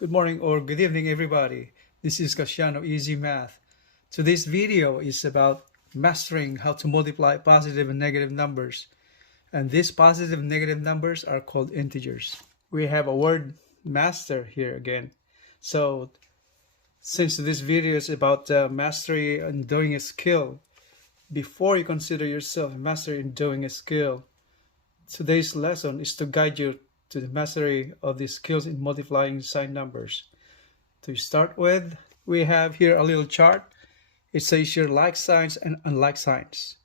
Good morning or good evening, everybody. This is Kashiano Easy Math. Today's video is about mastering how to multiply positive and negative numbers. And these positive and negative numbers are called integers. We have a word master here again. So since this video is about mastery and doing a skill, before you consider yourself a master in doing a skill, today's lesson is to guide you to the mastery of the skills in multiplying signed numbers. To start with, we have here a little chart. It says here like signs and unlike signs.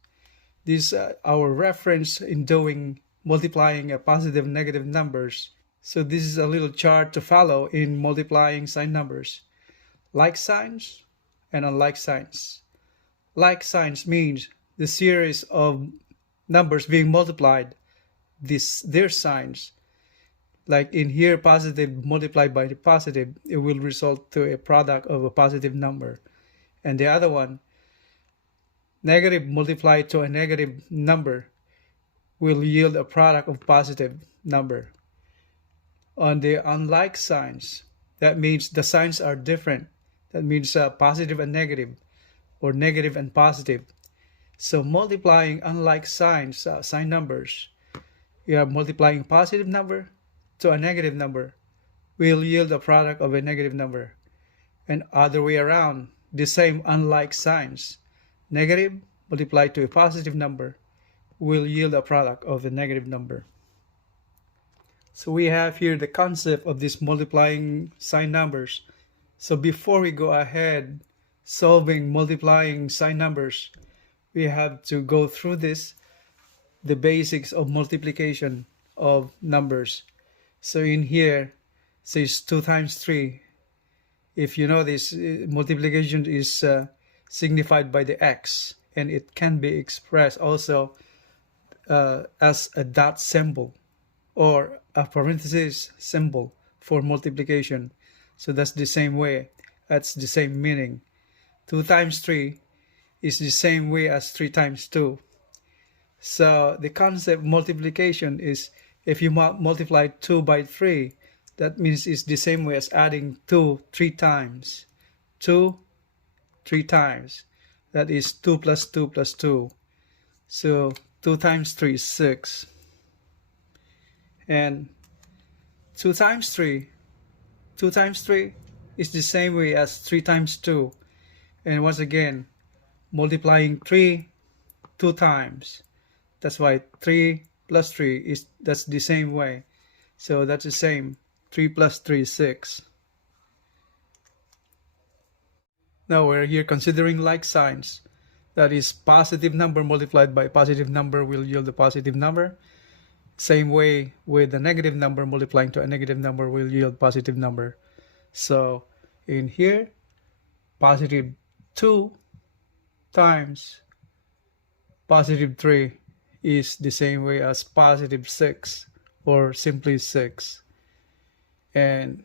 These are our reference in doing multiplying a positive and negative numbers. So this is a little chart to follow in multiplying signed numbers. Like signs and unlike signs. Like signs means the series of numbers being multiplied, their signs. Like in here, positive multiplied by the positive, it will result to a product of a positive number. And the other one, negative multiplied to a negative number, will yield a product of positive number. On the unlike signs, that means the signs are different. That means positive and negative, or negative and positive. So multiplying unlike signs, sign numbers, you are multiplying positive number to a negative number will yield a product of a negative number. And other way around, the same unlike signs, negative multiplied to a positive number will yield a product of a negative number. So we have here the concept of these multiplying sign numbers. So before we go ahead solving multiplying sign numbers, we have to go through the basics of multiplication of numbers. So in here, says 2 times 3. If you know this, multiplication is signified by the x, and it can be expressed also as a dot symbol or a parenthesis symbol for multiplication. So that's the same way. That's the same meaning. 2 times 3 is the same way as 3 times 2. So the concept of multiplication is if you multiply 2 by 3, that means it's the same way as adding 2 3 times. 2 3 times. That is 2 plus 2 plus 2. So 2 times 3 is 6. And 2 times 3 is the same way as 3 times 2. And once again, multiplying 3 2 times. That's why 3 plus 3 that's the same way. So that's the same. 3 plus 3 is 6. Now we're here considering like signs. That is, positive number multiplied by positive number will yield a positive number. Same way with the negative number multiplying to a negative number will yield positive number. So in here, positive 2 times positive 3 is the same way as positive 6, or simply 6. And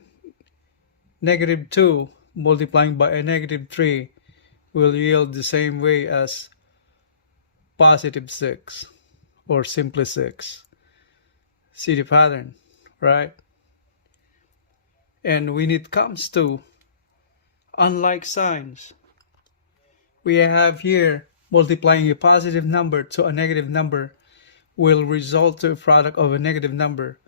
negative 2 multiplying by a negative 3 will yield the same way as positive 6, or simply 6. See the pattern, right? And when it comes to unlike signs, we have here multiplying a positive number to a negative number will result to a product of a negative number.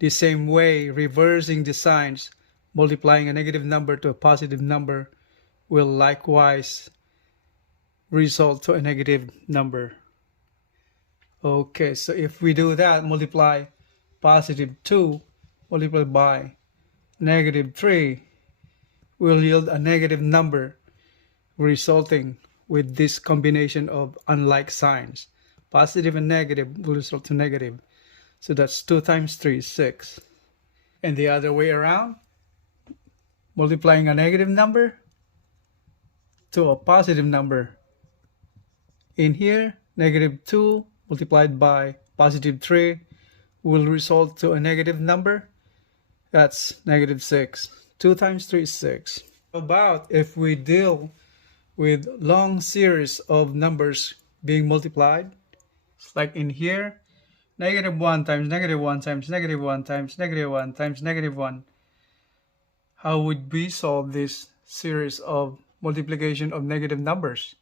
The same way, reversing the signs, multiplying a negative number to a positive number will likewise result to a negative number. Okay, so if we do that, multiply positive 2 multiplied by negative 3 will yield a negative number, resulting with this combination of unlike signs. Positive and negative will result to negative. So that's 2 times 3 is 6. And the other way around, multiplying a negative number to a positive number. In here, negative 2 multiplied by positive 3 will result to a negative number. That's negative 6. 2 times 3 is 6. About if we deal with long series of numbers being multiplied, like in here, negative 1 times negative 1 times negative 1 times negative 1 times negative 1. how would we solve this series of multiplication of negative numbers?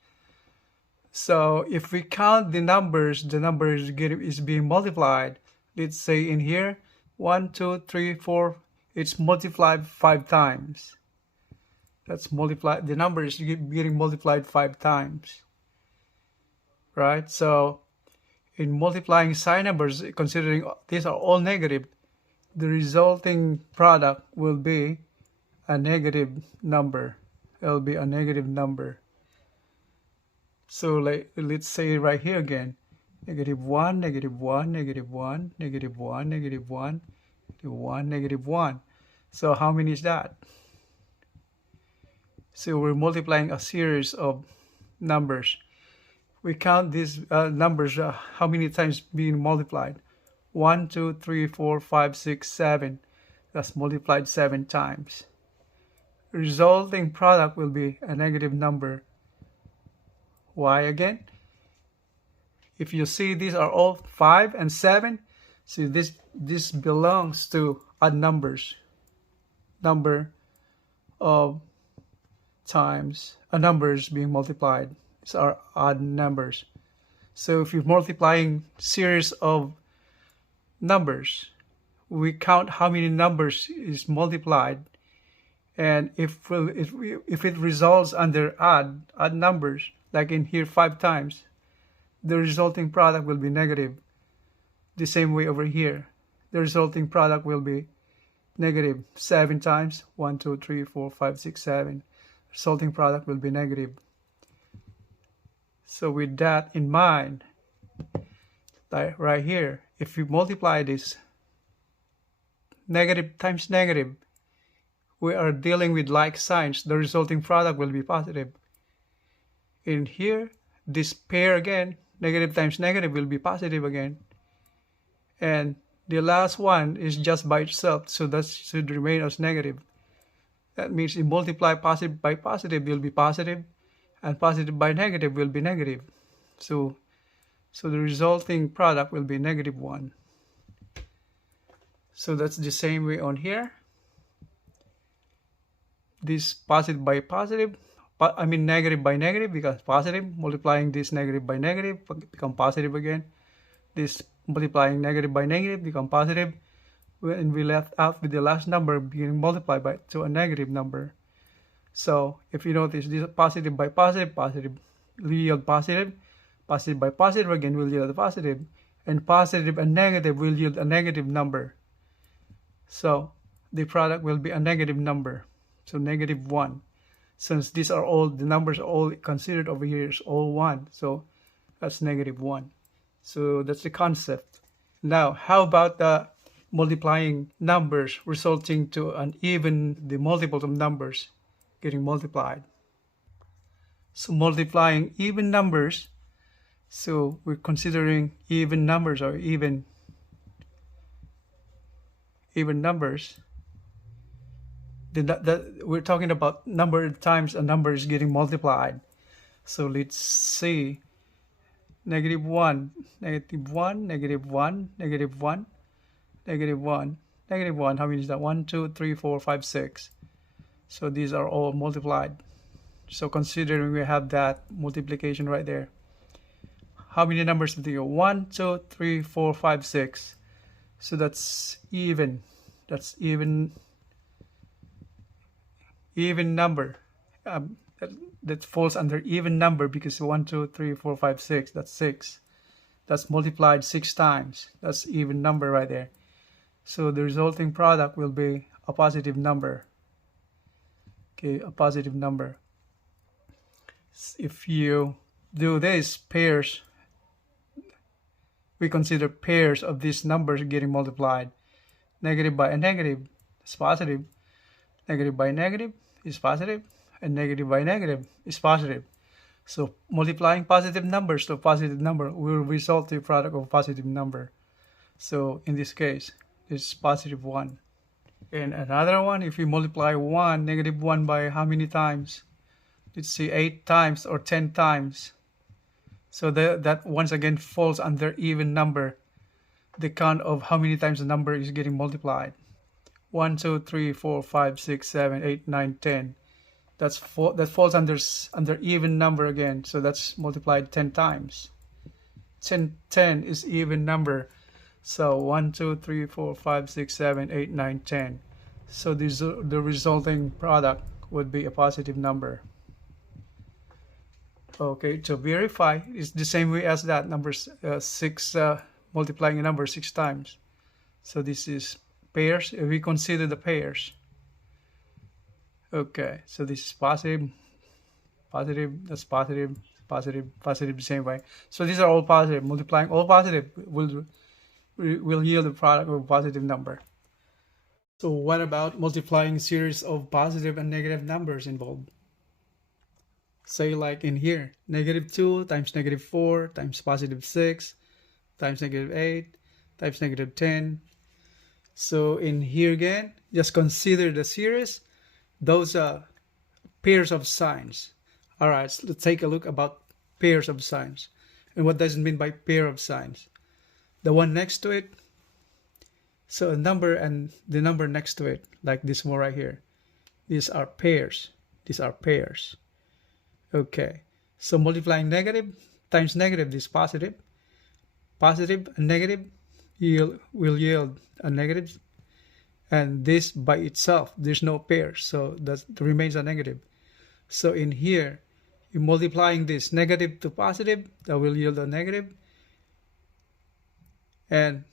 So if we count the numbers, the number is being multiplied. Let's say in here, 1, 2, 3, 4, it's multiplied 5 times. That's multiplied, the number is getting multiplied 5 times. Right? So in multiplying sine numbers, considering these are all negative, the resulting product will be a negative number. It'll be a negative number. So let's say right here again, -1, -1, -1, -1, -1, -1, -1. So how many is that? So we're multiplying a series of numbers. We count these numbers, how many times being multiplied. 1, 2, 3, 4, 5, 6, 7. That's multiplied 7 times. The resulting product will be a negative number. Why again? If you see these are all 5 and 7, see this belongs to odd numbers. Number of times a number is being multiplied. These are odd numbers. So if you're multiplying series of numbers, we count how many numbers is multiplied, and if it results under odd numbers, like in here 5 times, the resulting product will be negative. The same way over here, the resulting product will be negative 7 times. 1, 2, 3, 4, 5, 6, 7. Resulting product will be negative. So with that in mind, like right here, if we multiply this negative times negative, we are dealing with like signs. The resulting product will be positive. In here, this pair again, negative times negative will be positive again. And the last one is just by itself, so that should remain as negative. That means if multiply positive by positive will be positive, and positive by negative will be negative. So the resulting product will be -1. So that's the same way on here. This positive by positive, negative by negative becomes positive. Multiplying this negative by negative become positive again. This multiplying negative by negative become positive. And we left out with the last number being multiplied by to a negative number. So if you notice, this positive by positive, positive will yield positive. Positive by positive again will yield a positive. And positive and negative will yield a negative number. So the product will be a negative number. So -1. Since these are all, the numbers are all considered over here is all 1. So that's -1. So that's the concept. Now, how about the multiplying numbers resulting to the multiple of numbers getting multiplied? So multiplying even numbers, so we're considering even numbers or even numbers. We're talking about number of times a number is getting multiplied. So let's see, -1, -1, -1, -1, -1, -1. How many is that? 1, 2, 3, 4, 5, 6. So these are all multiplied. So considering we have that multiplication right there, how many numbers did you go? 1, 2, 3, 4, 5, 6. So that's even. That's even number. That falls under even number because 1, 2, 3, 4, 5, 6. That's 6. That's multiplied 6 times. That's even number right there. So the resulting product will be a positive number. Okay, a positive number. If you do this pairs, we consider pairs of these numbers getting multiplied. Negative by a negative is positive. Negative by negative is positive. And negative by negative is positive. So multiplying positive numbers to a positive number will result in a product of a positive number. So in this case, it's +1. And another one, if we multiply -1 by how many times? Let's see, 8 times or 10 times. So that once again falls under even number. The count of how many times the number is getting multiplied. 1, 2, 3, 4, 5, 6, 7, 8, 9, 10. That falls under even number again. So that's multiplied 10 times. 10 is even number. So 1, 2, 3, 4, 5, 6, 7, 8, 9, 10. So the resulting product would be a positive number. Okay, to verify, it's the same way as that, multiplying a number 6 times. So this is pairs. We consider the pairs. Okay, so this is positive, that's positive, the same way. So these are all positive. Multiplying all positive will yield a product of a positive number. So what about multiplying series of positive and negative numbers involved? Say like in here, -2 times -4 times +6 times -8 times -10. So in here again, just consider the series. Those are pairs of signs. All right, so let's take a look about pairs of signs. And what does it mean by pair of signs? The one next to it, so a number and the number next to it, like this one right here. These are pairs. These are pairs. Okay, so multiplying negative times negative is positive. Positive and negative will yield a negative. And this by itself, there's no pair, so that remains a negative. So in here, you're multiplying this negative to positive, that will yield a negative. And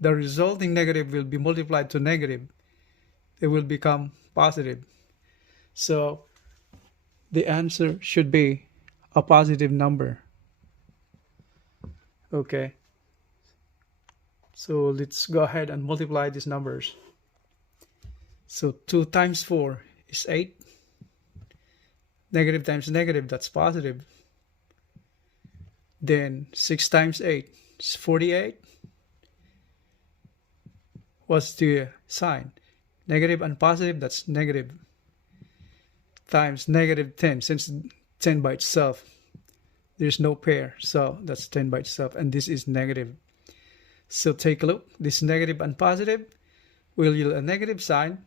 the resulting negative will be multiplied to negative. It will become positive. So the answer should be a positive number. Okay. So let's go ahead and multiply these numbers. So 2 times 4 is 8. Negative times negative, that's positive. Then 6 times 8 is 48. What's the sign? Negative and positive, that's negative. Times -10, since 10 by itself, there's no pair, so that's 10 by itself, and this is negative. So take a look, this negative and positive will yield a negative sign,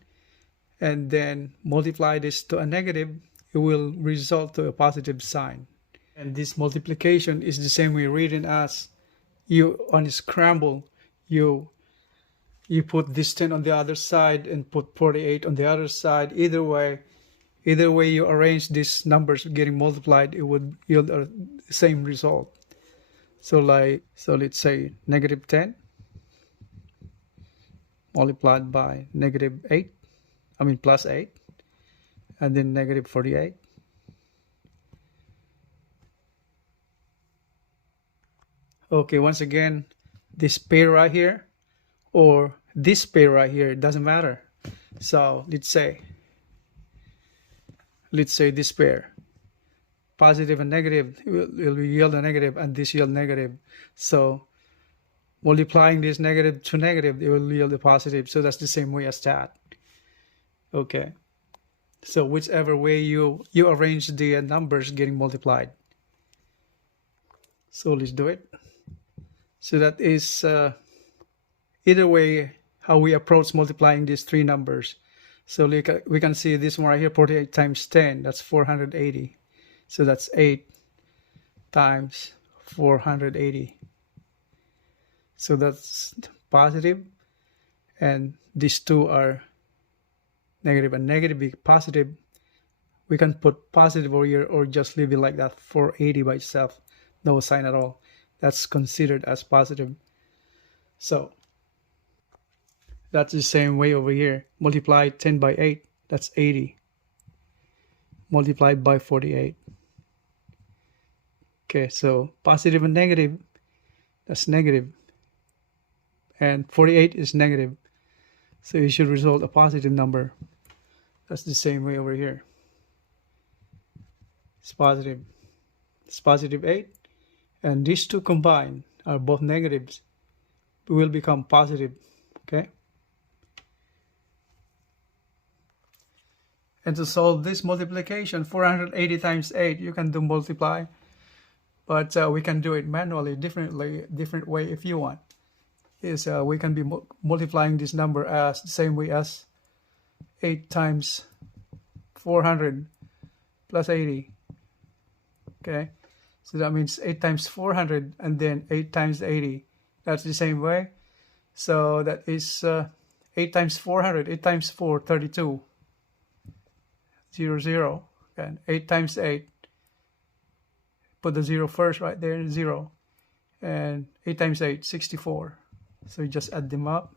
and then multiply this to a negative, it will result to a positive sign. And this multiplication is the same way written as you on a scramble, you put this 10 on the other side and put 48 on the other side. Either way you arrange these numbers getting multiplied, it would yield the same result. So let's say -10 multiplied by -8, +8, and then -48. Okay, once again, this pair right here or this pair right here, it doesn't matter. So let's say this pair, positive and negative, will yield a negative, and this yield negative. So multiplying this negative to negative, it will yield a positive. So that's the same way as that. Okay, so whichever way you arrange the numbers getting multiplied. So let's do it. So that is either way how we approach multiplying these three numbers. So we can see this one right here, 48 times 10, that's 480. So that's 8 times 480. So that's positive, and these two are negative, and negative be positive. We can put positive over here or just leave it like that, 480 by itself, no sign at all. That's considered as positive. So that's the same way over here. Multiply 10 by 8, that's 80. Multiplied by 48. Okay, so positive and negative, that's negative. And 48 is negative. So it should result a positive number. That's the same way over here. It's positive. It's positive 8. And these two combined are both negatives. It will become positive. Okay? And to solve this multiplication, 480 times 8, you can do multiply. But we can do it manually, different way if you want. is we can be multiplying this number as the same way as 8 times 400 plus 80. Okay, so that means 8 times 400 and then 8 times 80. That's the same way. So that is 8 times 400, 8 times 4, 32. 0, 0. And 8 times 8, put the 0 first right there, 0. And 8 times 8, 64. So you just add them up.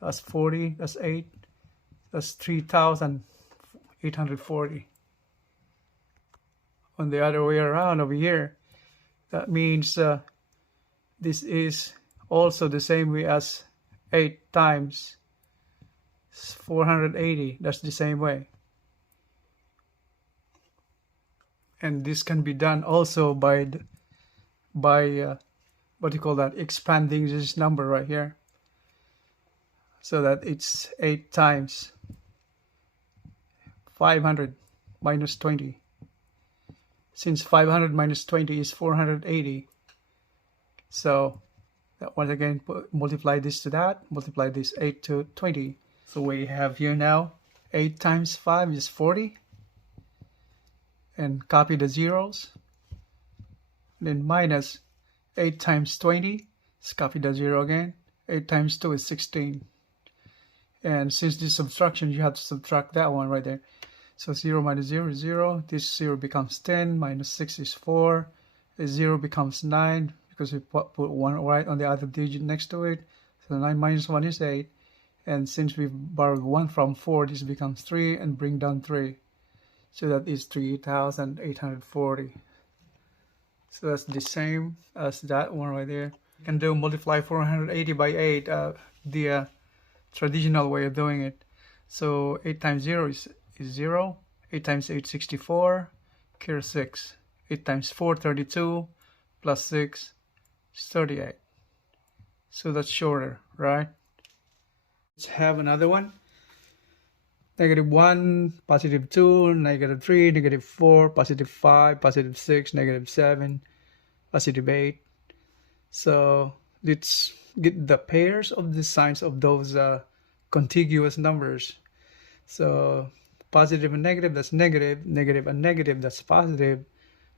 That's 40, that's 8, that's 3,840. On the other way around over here, that means this is also the same way as 8 times 480. That's the same way. And this can be done also by what do you call that, expanding this number right here, so that it's 8 times 500 minus 20. Since 500 minus 20 is 480, so once again multiply this to that, multiply this 8 to 20. So we have here now 8 times 5 is 40, and copy the zeros, then minus 8 times 20, let's copy the 0 again, 8 times 2 is 16. And since this subtraction, you have to subtract that one right there. So 0 minus 0 is 0. This 0 becomes 10. Minus 6 is 4. The 0 becomes 9 because we put 1 right on the other digit next to it. So 9 minus 1 is 8. And since we've borrowed 1 from 4, this becomes 3 and bring down 3. So that is 3,840. So that's the same as that one right there. You can do multiply 480 by 8, the traditional way of doing it. So 8 times 0 is 0. 8 times 8, 64. Here 6. 8 times 4, 32. Plus 6 is 38. So that's shorter, right? Let's have another one. -1, +2, -3, -4, +5, +6, -7, +8. So let's get the pairs of the signs of those contiguous numbers. So positive and negative, that's negative. Negative and negative, that's positive.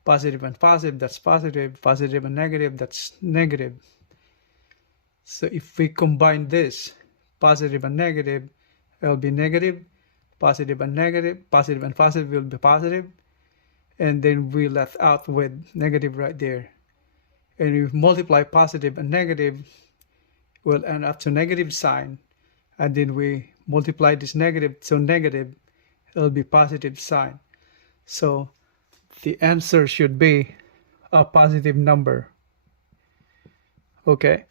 Positive and positive, that's positive. Positive and negative, that's negative. So if we combine this, positive and negative, it'll be negative. Positive and negative, positive and positive will be positive. And then we left out with negative right there. And if we multiply positive and negative, we'll end up to negative sign. And then we multiply this negative to negative, it'll be positive sign. So the answer should be a positive number. Okay.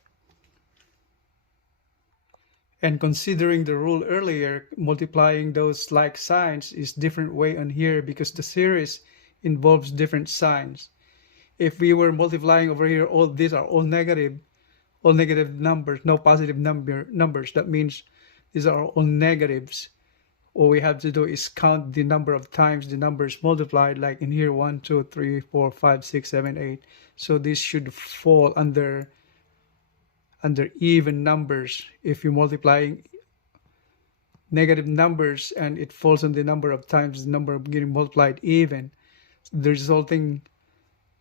And considering the rule earlier, multiplying those like signs is different way on here because the series involves different signs. If we were multiplying over here, all these are all negative numbers, no positive numbers. That means these are all negatives. All we have to do is count the number of times the numbers multiplied, like in here 1, 2, 3, 4, 5, 6, 7, 8. So this should fall under even numbers. If you're multiplying negative numbers and it falls on the number of times the number getting multiplied even, the resulting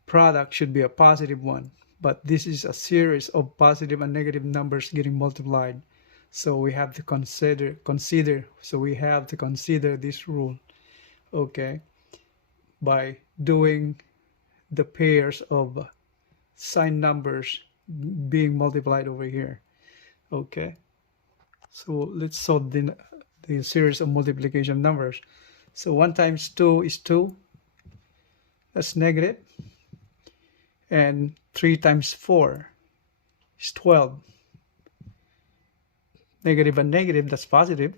product should be a positive one. But this is a series of positive and negative numbers getting multiplied. So we have to consider this rule, okay, by doing the pairs of sign numbers being multiplied over here. Okay, so let's solve the series of multiplication numbers. So 1 times 2 is 2. That's negative. And 3 times 4 is 12. Negative and negative, that's positive.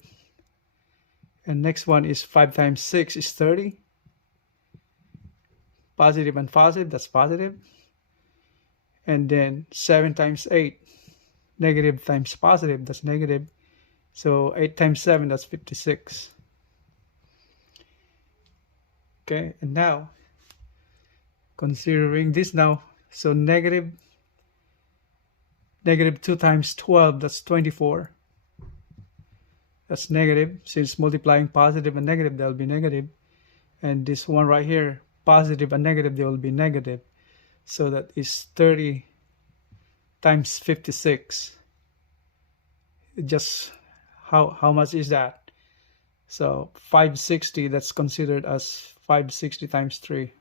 And next one is 5 times 6 is 30. Positive and positive, that's positive. And then 7 times 8, negative times positive, that's negative. So 8 times 7, that's 56. Okay, and now, considering this now, so negative Negative 2 times 12, that's 24. That's negative. Since multiplying positive and negative, that'll be negative. And this one right here, positive and negative, they will be negative. So that is 30 times 56. Just how much is that? So 560, that's considered as 560 times 3.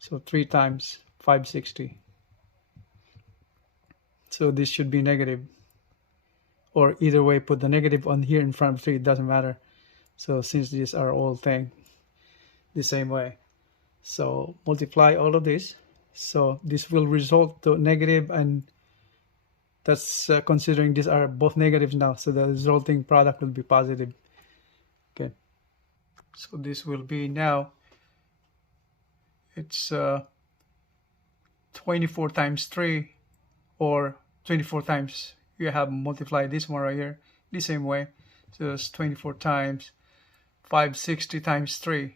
So 3 times 560. So this should be negative. Or either way, put the negative on here in front of 3, it doesn't matter. So since these are all things the same way. So multiply all of this. So this will result to negative, and that's considering these are both negatives now. So the resulting product will be positive. Okay. So this will be now, it's 24 times 3, or 24 times, you have multiplied this one right here the same way. So it's 24 times 560 times 3.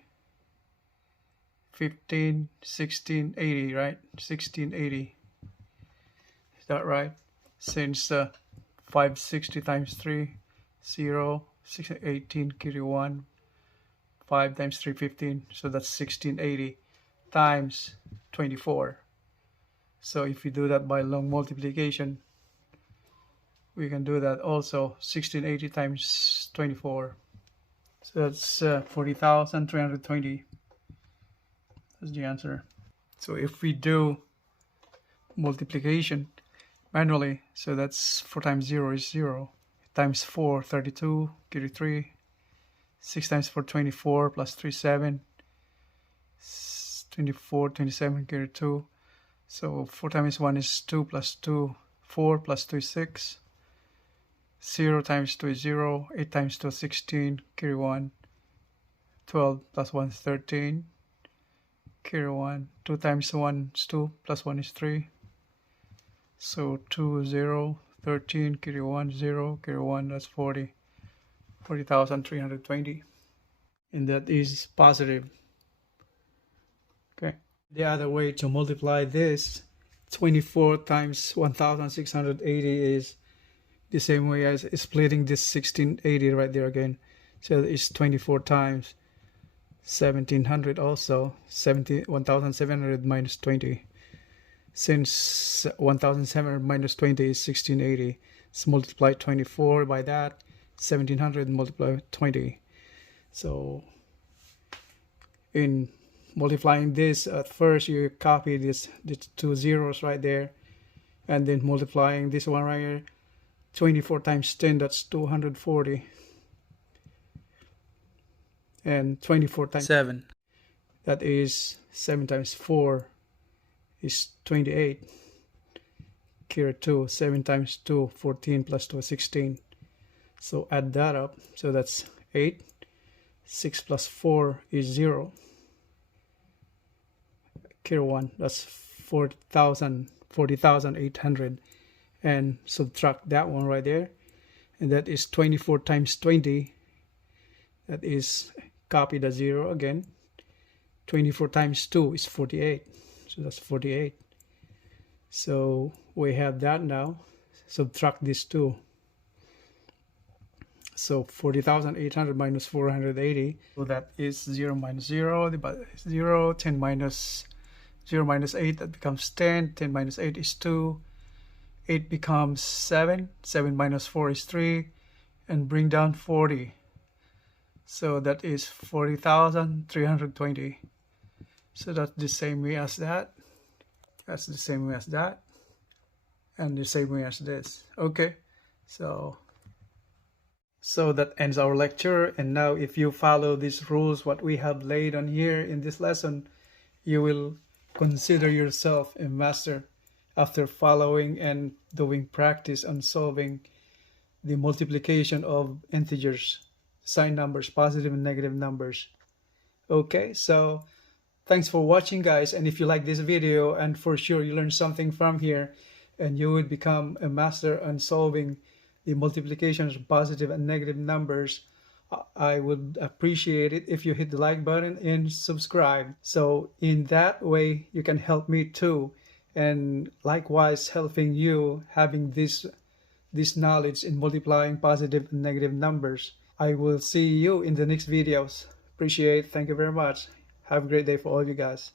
15, 16, 80, right? 1680. Is that right? Since 560 times 3, 0, 6, 18, carry 1, 5 times 3, 15. So that's 1680 times 24. So if we do that by long multiplication, we can do that also. 1680 times 24. So that's 40,320. That's the answer. So if we do multiplication manually, so that's 4 times 0 is 0. Times 4, 32, carry 3. 6 times 4, 24, plus 3, 7. 24, 27, carry 2. So 4 times 1 is 2, plus 2, 4, plus 2 is 6. 0 times 2 is 0. 8 times 2 is 16, carry 1. 12 plus 1 is 13. Carry 1. 2 times 1 is 2, plus 1 is 3. So 2, 0, 13, carry 1, 0, carry 1, that's 40. 40,320. And that is positive. Okay. The other way to multiply this, 24 times 1,680 is the same way as splitting this 1680 right there again. So it's 24 times 1700 also. 1,700 minus 20. Since 1,700 minus 20 is 1680, let's multiply 24 by that. 1,700 multiply 20. So in multiplying this, at first you copy these 2 zeros right there, and then multiplying this one right here. 24 times 10, that's 240. And 24 times 7, that is 7 times 4 is 28. Carry 2, 7 times 2, 14, plus 2 is 16. So add that up, so that's 8. 6 plus 4 is 0. Carry 1, that's 40,800. And subtract that one right there. And that is 24 times 20. That is, copy the 0 again. 24 times 2 is 48. So that's 48. So we have that now. Subtract these two. So 40,800 minus 480. So that is 0 minus 0 divided by 0. 10 minus 0 minus 8, that becomes 10. 10 minus 8 is 2. 8 becomes 7. 7 minus 4 is 3. And bring down 40. So that is 40,320. So that's the same way as that. That's the same way as that. And the same way as this. Okay. So that ends our lecture. And now if you follow these rules, what we have laid on here in this lesson, you will consider yourself a master after following and doing practice on solving the multiplication of integers, sign numbers, positive and negative numbers. Okay, so thanks for watching, guys. And if you like this video, and for sure you learned something from here, and you would become a master on solving the multiplications of positive and negative numbers, I would appreciate it if you hit the like button and subscribe. So in that way, you can help me too. and likewise helping you having this knowledge in multiplying positive and negative numbers. I will see you in the next videos. Appreciate. Thank you very much. Have a great day for all you guys.